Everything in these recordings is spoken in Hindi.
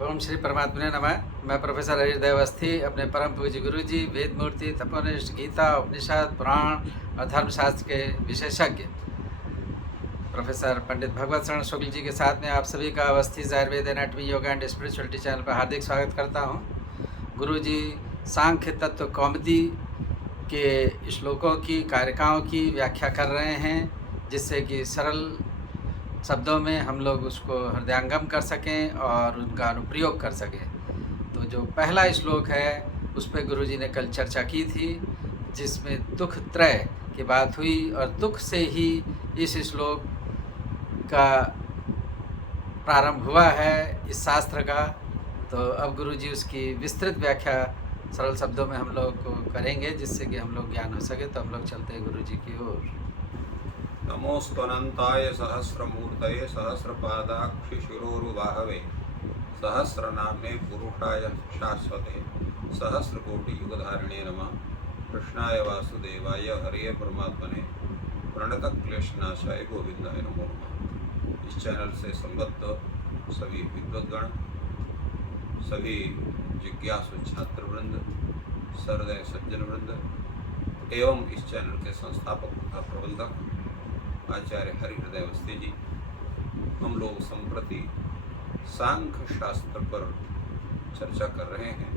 ओम श्री परमात्मने नमः। मैं प्रोफेसर हरीश देव अवस्थी अपने परम पूज्य गुरु जी वेद मूर्ति तपोनिष्ठ गीता उपनिषद पुराण और धर्मशास्त्र के विशेषज्ञ प्रोफेसर पंडित भगवत शरण शुक्ल जी के साथ में आप सभी का Awasthi Ayurveda anatomy yoga and spirituality channel पर हार्दिक स्वागत करता हूँ। गुरु जी सांख्य तत्व कौमुदी के श्लोकों की कारिकाओं की व्याख्या कर रहे हैं, जिससे कि सरल शब्दों में हम लोग उसको हृदयंगम कर सकें और उनका अनुप्रयोग कर सकें। तो जो पहला श्लोक है उस पर गुरु जी ने कल चर्चा की थी, जिसमें दुख त्रय की बात हुई और दुख से ही इस श्लोक का प्रारंभ हुआ है इस शास्त्र का। तो अब गुरु जी उसकी विस्तृत व्याख्या सरल शब्दों में हम लोग को करेंगे, जिससे कि हम लोग ज्ञान हो सके। तो हम लोग चलते हैं गुरु जी की ओर। नमोस्तनंताय सहस्रमूर्तये सहस्रपादाक्षिशिरोरुबाहवे सहस्रनाम्ने पुरुषाय शाश्वते सहस्रकोटियुगधारिणे नमः। कृष्णाय वासुदेवाय हरे परमात्मने प्रणतक्लेशनाशाय गोविंदाय नमो नमः। इस चैनल से संबद्ध सभी विद्वद्गण, सभी जिज्ञासु छात्र वृंद, सहृदय सज्जन वृंद एवं इस चैनल के संस्थापक तथा प्रबंधक आचार्य हरिहृदय अवस्थी जी, हम लोग संप्रति सांख्य शास्त्र पर चर्चा कर रहे हैं।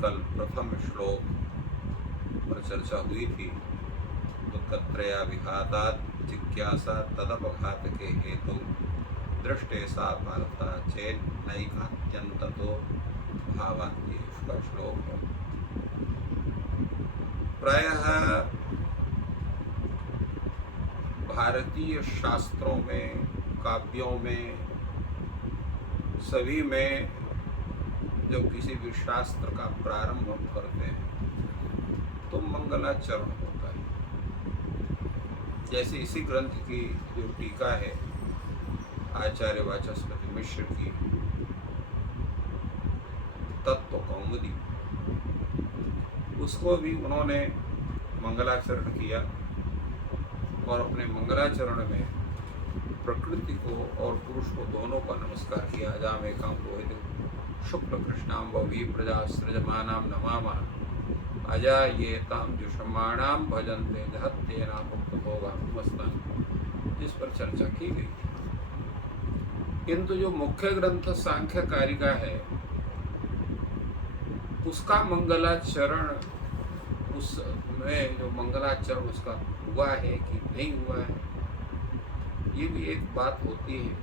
कल प्रथम श्लोक पर चर्चा हुई थी। दुःखत्रया विघातात् जिज्ञासा तदपघात के हेतु दृष्टे सा भारता चेत नैकात्यंततो भावात्, ये इसका श्लोक है। प्रायः भारतीय शास्त्रों में, काव्यों में, सभी में जब किसी भी शास्त्र का प्रारंभ हम करते हैं तो मंगलाचरण होता है। जैसे इसी ग्रंथ की जो टीका है आचार्य वाचस्पति मिश्र की तत्व कौमुदी, उसको भी उन्होंने मंगलाचरण किया और अपने मंगलाचरण में प्रकृति को और पुरुष को दोनों का नमस्कार किया। अजामेकां लोहित शुक्ल कृष्णाम वी प्रजा सृजमानाम नमामा अजा ये ताम जुषमाणाम भजन्ते जहत्येना मुक्त होगा मस्तान, जिस पर चर्चा की गई। किंतु जो मुख्य ग्रंथ सांख्य कारिका है उसका मंगलाचरण, उसमें जो मंगलाचरण उसका हुआ है कि नहीं हुआ है, ये भी एक बात होती है।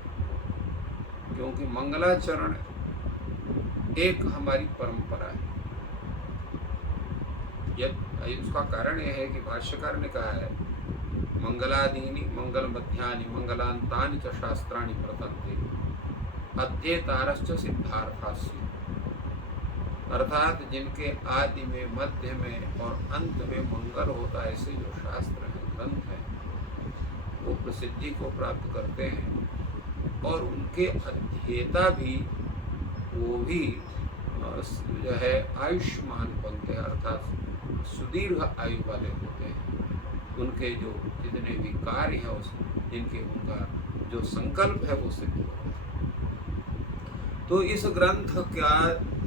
क्योंकि मंगलाचरण एक हमारी परंपरा है। उसका कारण यह है कि भाष्यकार ने कहा है मंगलादीनि मंगल मध्यानि मंगलांतानि च शास्त्राणि प्रतन्ते अध्येतारश्च सिद्धार्थास्य, अर्थात जिनके आदि में, मध्य में और अंत में मंगल होता है, ऐसे जो शास्त्र हैं, ग्रंथ हैं, वो प्रसिद्धि को प्राप्त करते हैं और उनके अध्येता भी, वो भी जो है आयुष्मान बनते हैं, अर्थात सुदीर्घ आयु वाले होते हैं। उनके जो जितने भी कार्य हैं, उस जिनके उनका जो संकल्प है वो सिद्ध होता है। तो इस ग्रंथ का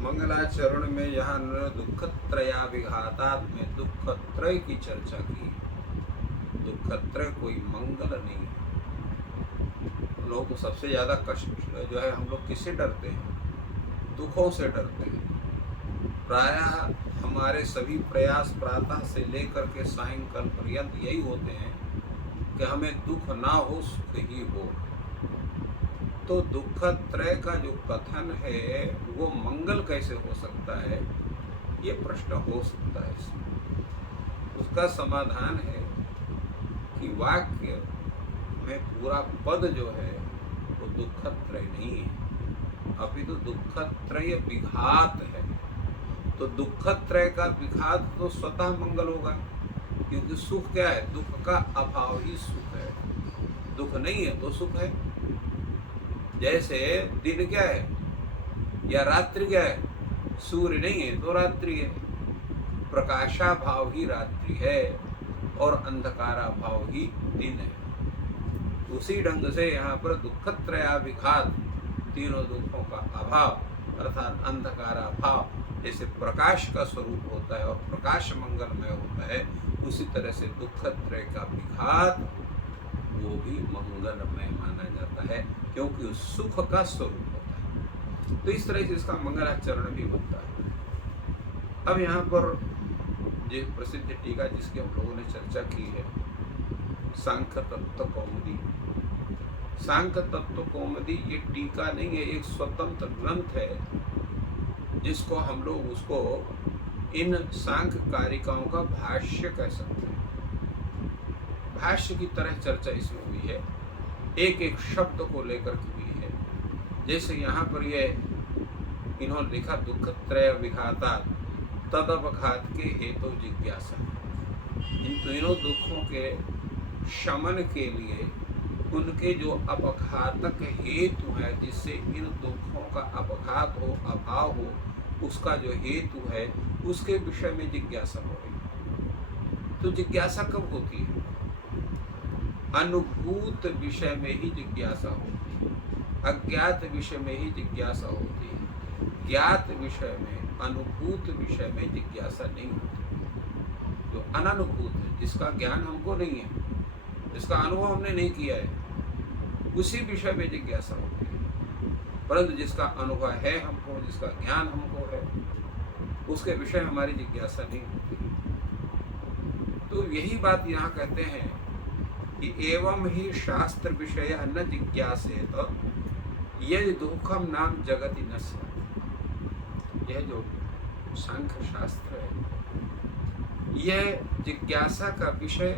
मंगलाचरण में यहाँ दुःखत्रया विघातात् में दुःखत्रय की चर्चा की। दुःखत्रय कोई मंगल नहीं है। लोगों को सबसे ज्यादा कष्ट जो है, हम लोग किससे डरते हैं? दुखों से डरते हैं। प्रायः हमारे सभी प्रयास प्रातः से लेकर के सायंकाल पर्यंत यही होते हैं कि हमें दुख ना हो, सुख ही हो। तो दुःखत्रय का जो कथन है वो मंगल कैसे हो सकता है, ये प्रश्न हो सकता है। उसका समाधान है कि वाक्य में पूरा पद जो है वो दुःखत्रय नहीं है, अपितु दुःखत्रय विघात है। तो दुःखत्रय का विघात तो स्वतः मंगल होगा, क्योंकि सुख क्या है? दुख का अभाव ही सुख है। दुख नहीं है तो सुख है। जैसे दिन क्या है या रात्रि क्या है? सूर्य नहीं है तो रात्रि है। प्रकाशा भाव ही रात्रि है और अंधकारा भाव ही दिन है। उसी ढंग से यहाँ पर दुःखत्रया विघात तीनों दुखों का अभाव अर्थात अंधकार अभाव जैसे प्रकाश का स्वरूप होता है और प्रकाश मंगलमय होता है, उसी तरह से दुखत्रय का विघात वो भी मंगलमय माना जाता है, क्योंकि उस सुख का स्वरूप होता है। तो इस तरह से इसका मंगलाचरण भी बनता है। अब यहाँ पर जो प्रसिद्ध टीका जिसकी हम लोगों ने चर्चा की है, सांख्य तत्व कौमुदी। सांख्य तत्व कौमुदी ये टीका नहीं है, एक स्वतंत्र ग्रंथ है जिसको हम लोग उसको इन सांख्य कारिकाओं का भाष्य कह सकते हैं। भाष्य की तरह चर्चा इसमें हुई है, एक एक शब्द को लेकर के हुई है। जैसे यहाँ पर ये इन्होंने लिखा दुखत्रय विघाता तदवघात के हेतु जिज्ञासा। इन तीनों दुखों के शमन के लिए उनके जो अपघातक हेतु है, जिससे इन दुखों का अपघात हो, अभाव हो, उसका जो हेतु है उसके विषय में जिज्ञासा हो रही। तो जिज्ञासा कब होती है? अनुभूत विषय में ही जिज्ञासा होती है, अज्ञात विषय में ही जिज्ञासा होती है। ज्ञात विषय में, अनुभूत विषय में जिज्ञासा नहीं होती। जो अननुभूत है, जिसका ज्ञान हमको नहीं है, जिसका अनुभव हमने नहीं किया है, उसी विषय में जिज्ञासा होती है। परंतु जिसका अनुभव है हमको, जिसका ज्ञान हमको है, उसके विषय में हमारी जिज्ञासा नहीं होती। तो यही बात यहाँ कहते हैं कि एवं ही शास्त्र विषय न जिज्ञासेत यदि दुखम नाम जगति न स्यात्। यह जो सांख्य शास्त्र है, यह जिज्ञासा का विषय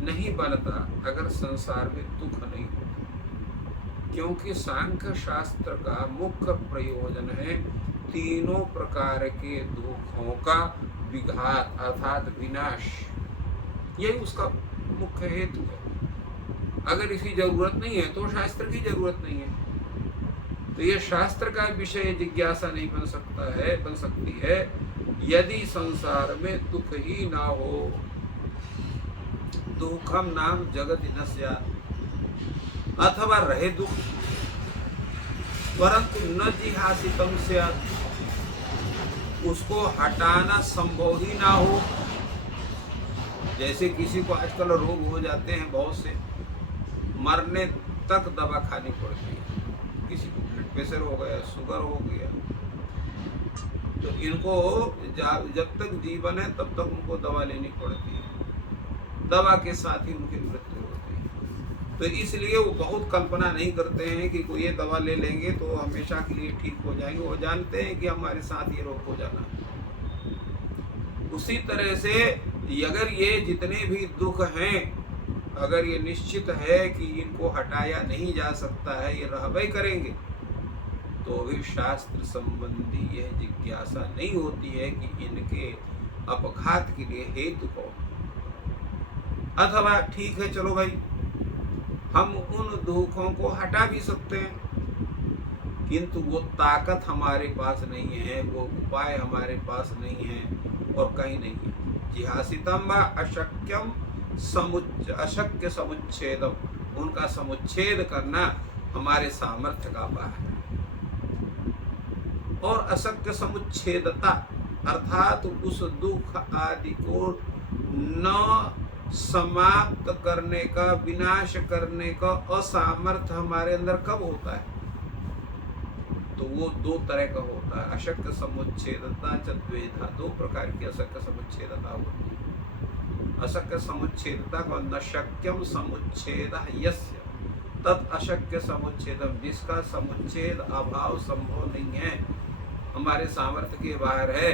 नहीं बनता अगर संसार में दुख नहीं होता, क्योंकि सांख्य शास्त्र का मुख्य प्रयोजन है तीनों प्रकार के दुखों का विघात अर्थात विनाश। यही उसका मुख्य हेतु है। अगर इसकी जरूरत नहीं है तो शास्त्र की जरूरत नहीं है। तो यह शास्त्र का विषय जिज्ञासा नहीं बन सकती है यदि संसार में दुख ही ना हो। दुखम नाम जगति न स्यात्, अथवा रहे दुख परंतु न जिहासितम स्यात्, उसको हटाना संभव ही ना हो। जैसे किसी को आजकल रोग हो जाते हैं, बहुत से मरने तक दवा खानी पड़ती है। किसी को ब्लड प्रेशर हो गया, शुगर हो गया, तो इनको जब तक जीवन है तब तक उनको दवा लेनी पड़ती है। दवा के साथ ही उनकी मृत्यु होती है। तो इसलिए वो बहुत कल्पना नहीं करते हैं कि कोई ये दवा ले लेंगे तो हमेशा के लिए ठीक हो जाएंगे। वो जानते हैं कि हमारे साथ ये रोग हो जाना है। उसी तरह से अगर ये जितने भी दुख हैं, अगर ये निश्चित है कि इनको हटाया नहीं जा सकता है, ये रहबे करेंगे, तो भी शास्त्र संबंधी यह जिज्ञासा नहीं होती है कि इनके अपघात के लिए हेतु कौन। अथवा ठीक है, चलो भाई, हम उन दुखों को हटा भी सकते हैं, किंतु वो ताकत हमारे पास नहीं है, वो उपाय हमारे पास नहीं है और कहीं नहीं है। जिहासितम अशक्यम अशक्य समुच्छेदम, उनका समुच्छेद करना हमारे सामर्थ्य का बाहर है। और अशक्य समुच्छेदता अर्थात उस दुख आदि को न समाप्त करने का, विनाश करने का असामर्थ्य हमारे अंदर कब होता है? तो वो दो तरह का होता है। अशक्य समुच्छेदता चद्वेधा, दो प्रकार की अशक्य समुच्छेदता होती है। अशक्य समुच्छेदता को न शक्यम समुच्छेद यस्य तत् अशक्य समुच्छेदम, जिसका समुच्छेद अभाव संभव नहीं है, हमारे सामर्थ्य के बाहर है,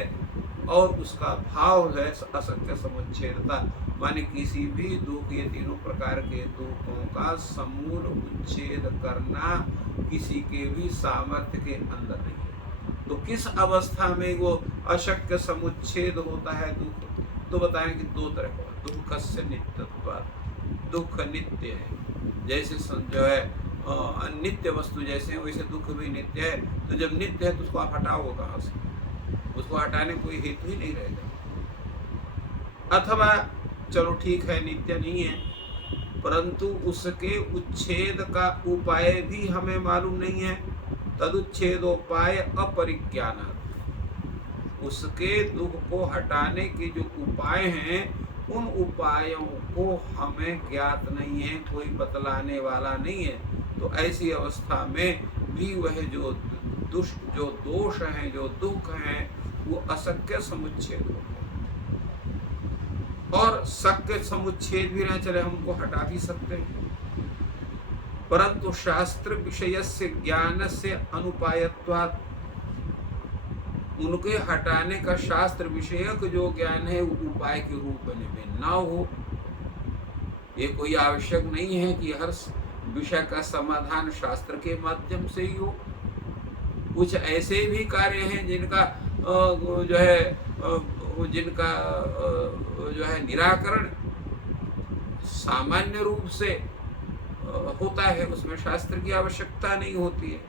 और उसका भाव है अशक्य समुच्छेदता, माने किसी भी दुख, ये तीनों प्रकार के दुखों का समूल उच्छेद करना किसी के भी सामर्थ्य के अंदर नहीं है। तो किस अवस्था में वो अशक्य समुच्छेद होता है दुख? तो बताएं कि दो तरह का। दुख से नित्यत्वात्, दुख नित्य है। जैसे जो है नित्य वस्तु जैसे है, वैसे दुख भी नित्य है। तो जब नित्य है तो उसको आप हटाओ कहाँ से? उसको हटाने कोई हेतु ही नहीं रहेगा। अथवा चलो ठीक है, नित्य नहीं है, परंतु उसके उच्छेद का उपाय भी हमें मालूम नहीं है। तदुच्छेदोपाय अपरिज्ञान, उसके दुख को हटाने के जो उपाय हैं उन उपायों को हमें ज्ञात नहीं है, कोई बतलाने वाला नहीं है। तो ऐसी अवस्था में भी वह जो दोष हैं, जो दुख हैं, वो असक्य समुच्छेद हो गए। और शक्य समुच्छेद भी न चले, हमको हटा भी सकते हैं, परंतु शास्त्र विषय से ज्ञान से अनुपायत्वात्, उनके हटाने का शास्त्र विषयक जो ज्ञान है वो उपाय के रूप में ना हो। ये कोई आवश्यक नहीं है कि हर विषय का समाधान शास्त्र के माध्यम से ही हो। कुछ ऐसे भी कार्य हैं जिनका जो है निराकरण सामान्य रूप से होता है, उसमें शास्त्र की आवश्यकता नहीं होती है।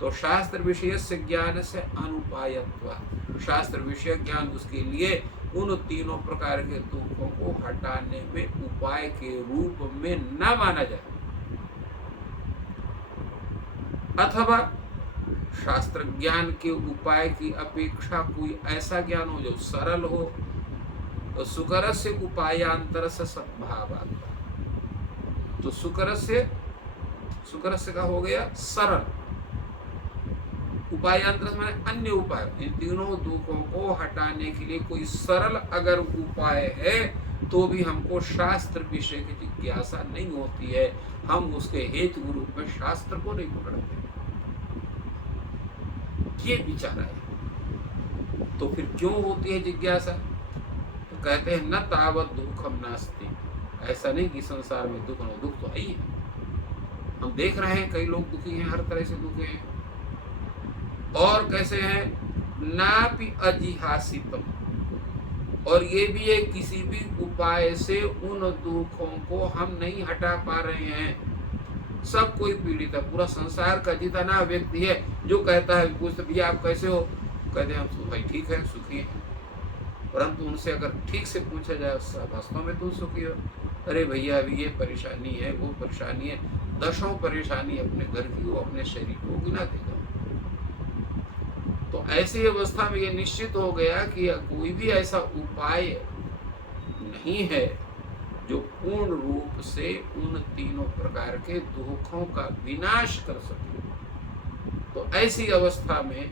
तो शास्त्र विषय से ज्ञान से अनुपायत्वा, शास्त्र विषय ज्ञान उसके लिए उन तीनों प्रकार के दुखों को हटाने में उपाय के रूप में न माना जाए। अथवा शास्त्र ज्ञान के उपाय की अपेक्षा कोई ऐसा ज्ञान हो जो सरल हो, तो सुकर से उपायांतर से सद्भाव आता। तो सुकर से का हो गया सरल, उपायांतर माने अन्य उपाय। इन तीनों दुखों को हटाने के लिए कोई सरल अगर उपाय है तो भी हमको शास्त्र विषय की जिज्ञासा नहीं होती है, हम उसके हेतु रूप में शास्त्र को नहीं पकड़ते। ये विचार है। तो फिर क्यों होती है जिज्ञासा? तो कहते हैं न तावत दुखम नास्ति, ऐसा नहीं कि संसार में दुख न, दुख तो है ही है। हम देख रहे हैं कई लोग दुखी हैं, हर तरह से दुखी हैं। और कैसे हैं? नापि अजिहासितम, और ये भी है किसी भी उपाय से उन दुखों को हम नहीं हटा पा रहे हैं। सब कोई पीड़ित है, पूरा संसार का जितना व्यक्ति है जो कहता है, पूछते भैया आप कैसे हो, कहते हैं हम भाई ठीक है, सुखी हैं। परंतु उनसे अगर ठीक से पूछा जाए वास्तव में तुम सुखी हो? अरे भैया अभी ये परेशानी है, वो परेशानी है, दसों परेशानी अपने घर की हो, अपने शरीर को गिना देगा। तो ऐसी अवस्था में ये निश्चित हो गया कि कोई भी ऐसा उपाय नहीं है जो पूर्ण रूप से उन तीनों प्रकार के दुखों का विनाश कर सके। तो ऐसी अवस्था में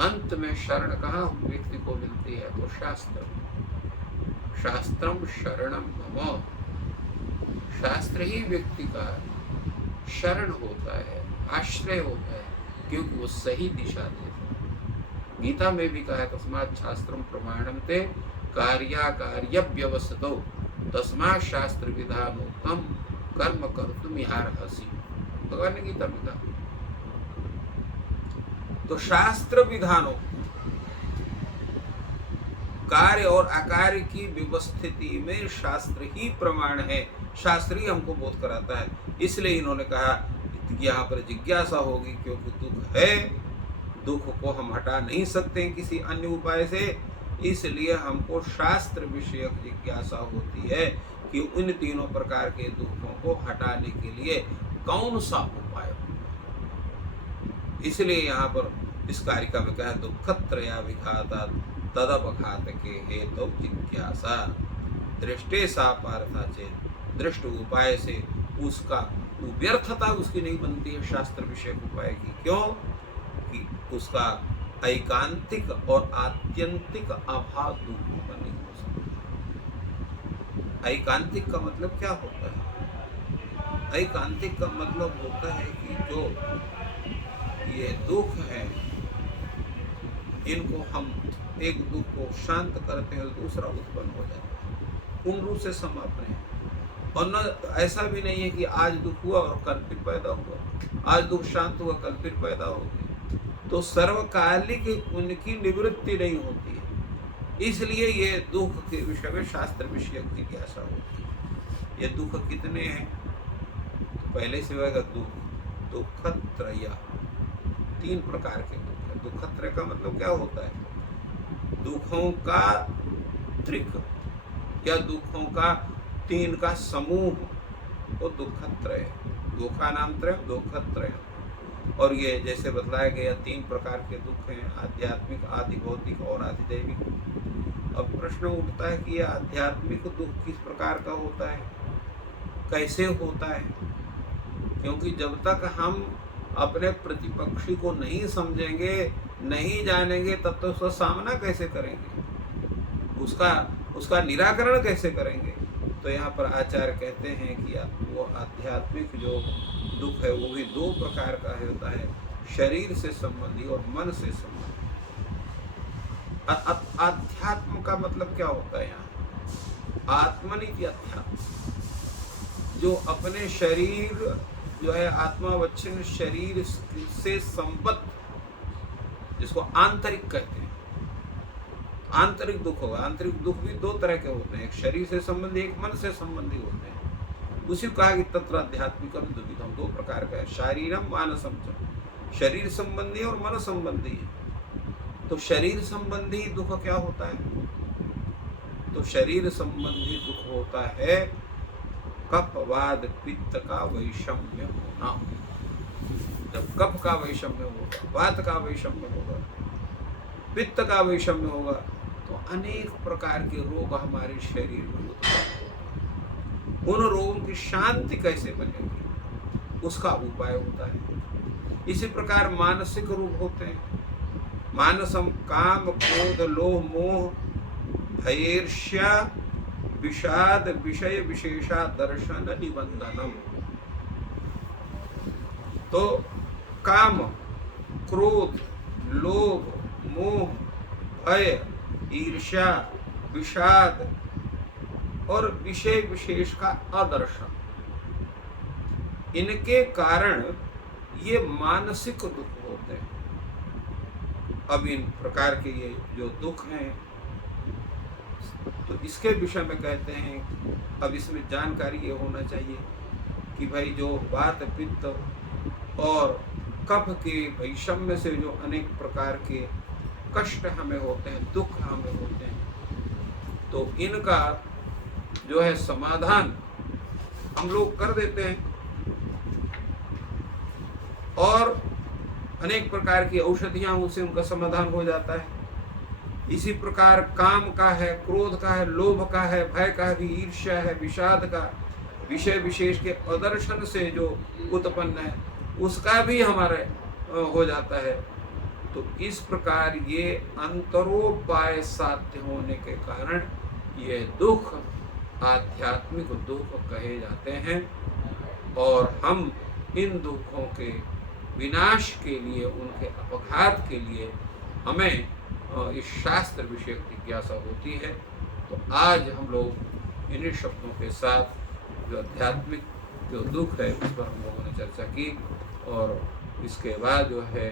अंत में शरण कहाँ व्यक्ति को मिलती है? तो शास्त्र, शास्त्रम शरणम मम, शास्त्र ही व्यक्ति का शरण होता है, आश्रय होता है, क्योंकि वो सही दिशा देता है। गीता में भी कहा है तस्मात् शास्त्रम प्रमाणम ते कार्याकार्य व्यवस्थितो तस्मात् शास्त्र विधानोत्तम कर्म कर्तुम इहार्हसि, भगवान ने गीता में कहा। तो शास्त्र विधानों, कार्य और अकार्य की व्यवस्थिति में शास्त्र ही प्रमाण है, शास्त्र ही हमको बोध कराता है। इसलिए इन्होंने कहा कि यहाँ पर जिज्ञासा होगी, क्योंकि दुख है, दुख को हम हटा नहीं सकते हैं किसी अन्य उपाय से, इसलिए हमको शास्त्र विषयक जिज्ञासा होती है कि उन तीनों प्रकार के दुखों को हटाने के लिए कौन सा उपाय हो। इसलिए यहाँ पर इस कारिका में कहा दुखत्रया विघाता तदपघात के हेतु जिज्ञासा दृष्टे सा पार्था चेत, दृष्ट उपाय से उसका व्यर्थता उसकी नहीं बनती है शास्त्र विषयक उपाय की। क्यों? कि उसका ऐकांतिक और आत्यंतिक अभाव दूर नहीं हो सकता। ऐकांतिक का मतलब क्या होता है? ऐकांतिक का मतलब होता है कि जो ये दुख है, इनको हम एक दुख को शांत करते हैं, दूसरा उत्पन्न हो जाता है, पूर्ण रूप से समाप्त है। और न ऐसा भी नहीं है कि आज दुख हुआ और कल फिर पैदा हुआ, आज दुख शांत हुआ कल फिर पैदा हो गया। तो सर्वकालिक उनकी निवृत्ति नहीं होती है। इसलिए ये दुख के विषय में शास्त्र विषयक जिज्ञासा होती है। ये दुख कितने हैं? तो पहले से होगा दुखत्रय, 3 प्रकार के दुख है। दुखत्रय का मतलब क्या होता है? दुखों का त्रिक या दुखों का तीन का समूह वो दुखत्रय, दुखानांतरय दुखत्रय। और ये जैसे बतलाया गया 3 प्रकार के दुख हैं, आध्यात्मिक, आदि भौतिक और आधिदैविक। अब प्रश्न उठता है कि ये आध्यात्मिक दुख किस प्रकार का होता है, कैसे होता है? क्योंकि जब तक हम अपने प्रतिपक्षी को नहीं समझेंगे, नहीं जानेंगे, तब तो उसका सामना कैसे करेंगे, उसका निराकरण कैसे करेंगे? तो यहाँ पर आचार्य कहते हैं कि वो आध्यात्मिक जो दुख है वो भी 2 प्रकार का होता है, शरीर से संबंधी और मन से संबंधी। अध्यात्म का मतलब क्या होता है? यहाँ आत्मनिति अध्यात्म, जो अपने शरीर जो है आत्मावच्छिन्न शरीर से संबद्ध, जिसको आंतरिक कहते हैं। आंतरिक दुख होगा। आंतरिक दुख भी 2 तरह के होते हैं, एक शरीर से संबंधी, एक मन से संबंधी होते हैं। उसी को कहा कि तत्र आध्यात्मिकम द्विविधम, 2 प्रकार का है, शारीरम मानसम च, शरीर संबंधी और मन संबंधी है। तो शरीर संबंधी दुख क्या होता है? तो शरीर संबंधी दुख होता है कफ वाद पित्त का वैषम्य होना। जब कफ का वैषम्य होगा, वात का वैषम्य होगा, पित्त का वैषम्य होगा, तो अनेक प्रकार के रोग हमारे शरीर में उत्पन्न होंगे। उन रोगों की शांति कैसे बनेगी, उसका उपाय होता है। इसी प्रकार मानसिक रोग होते हैं, मानसम काम क्रोध लोभ मोह भयर्ष्या विषाद विषय विशेषा दर्शन निबंधनम। तो काम, क्रोध, लोभ, मोह, भय, ईर्ष्या, विषाद और विषय विशेष का आदर्शन, इनके कारण ये मानसिक दुख होते हैं। अब इन प्रकार के ये जो दुख हैं, तो इसके विषय में कहते हैं, अब इसमें जानकारी ये होना चाहिए कि भाई जो वात पित्त और कफ के वैषम्य से जो अनेक प्रकार के कष्ट हमें होते हैं, दुख हमें होते हैं, तो इनका जो है समाधान हम लोग कर देते हैं और अनेक प्रकार की औषधियां उनसे उनका समाधान हो जाता है। इसी प्रकार काम का है, क्रोध का है, लोभ का है, भय का है, ईर्ष्या है, विषाद का, विषय विशेष के आदर्शन से जो उत्पन्न है उसका भी हमारे हो जाता है। तो इस प्रकार ये अंतरोपाय साध्य होने के कारण ये दुख आध्यात्मिक दुख कहे जाते हैं। और हम इन दुखों के विनाश के लिए, उनके अपघात के लिए हमें इस शास्त्र विषय जिज्ञासा होती है। तो आज हम लोग इन्हीं शब्दों के साथ जो आध्यात्मिक जो दुख है उस पर हम लोगों ने चर्चा की, और इसके बाद जो है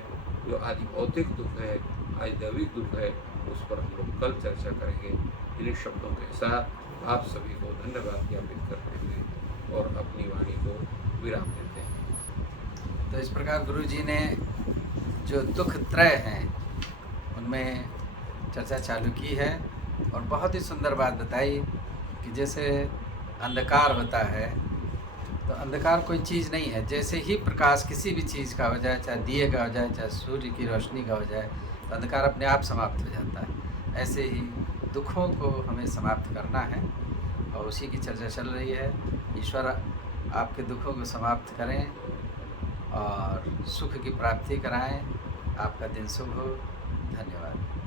जो आदि भौतिक दुख है, आदि दैविक दुख है, उस पर हम लोग कल चर्चा करेंगे। इन्हीं शब्दों के साथ आप सभी को धन्यवाद ज्ञापित करते हुए और अपनी वाणी को विराम देते हैं। तो इस प्रकार गुरु जी ने जो दुख त्रय हैं उनमें चर्चा चालू की है और बहुत ही सुंदर बात बताई कि जैसे अंधकार होता है तो अंधकार कोई चीज़ नहीं है। जैसे ही प्रकाश किसी भी चीज़ का हो जाए, चाहे दिए का हो जाए, चाहे सूर्य की रोशनी का हो जाए, तो अंधकार अपने आप समाप्त हो जाता है। ऐसे ही दुखों को हमें समाप्त करना है और उसी की चर्चा चल रही है। ईश्वर आपके दुखों को समाप्त करें और सुख की प्राप्ति कराएं। आपका दिन शुभ हो। धन्यवाद।